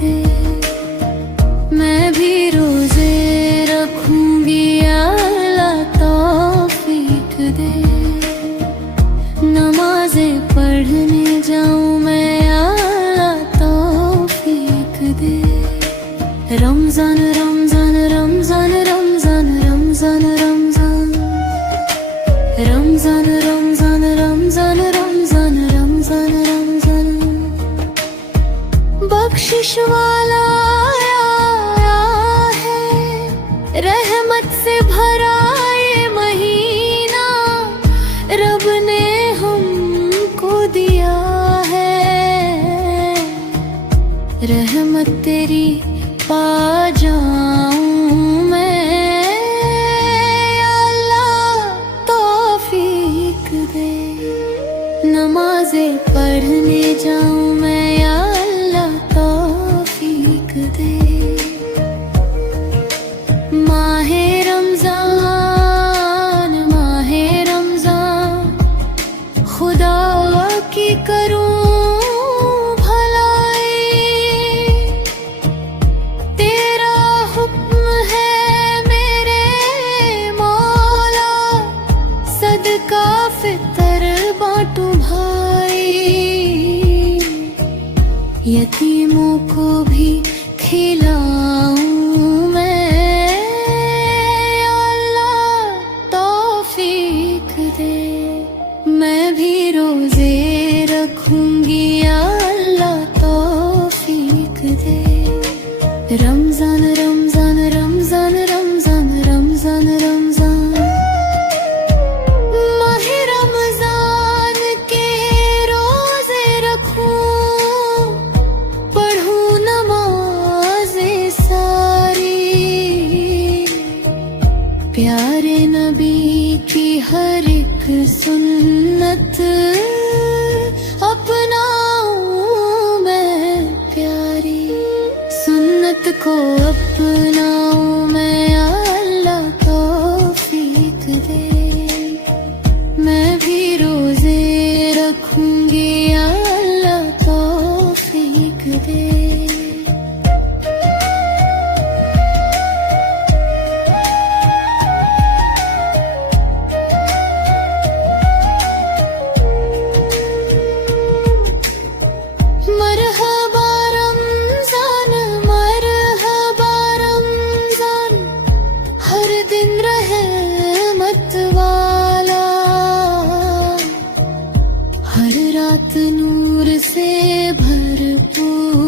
दे। मैं भी रोजे रखूंगी या अल्लाह तौफीक दे। नमाजें पढ़ने जाऊं मैं या अल्लाह तौफीक दे। रमजान रमजान रमजान रमजान रमजान रमजान रमजान रमजान रमजान रमजान रमजान रमजान बख्शिश वाला आया है, रहमत से भरा ये महीना रब ने हमको दिया है। रहमत तेरी पा जाऊं मैं या अल्लाह तौफीक दे। नमाज़ें पढ़ने जाऊं मैं या अल्लाह तौफीक दे। माहे रमजान खुदा की करूं का फितर बांटू भाई। यतीमों को भी खिलाऊं मैं या अल्लाह तौफीक दे। मैं भी रोजे रखूंगी या अल्लाह तौफीक दे। रमजान रमजान रमजान रमजान रमजान रमजान प्यारे नबी की हर एक सुन्नत अपनाऊं मैं प्यारी। सुन्नत को अपनाऊं मैं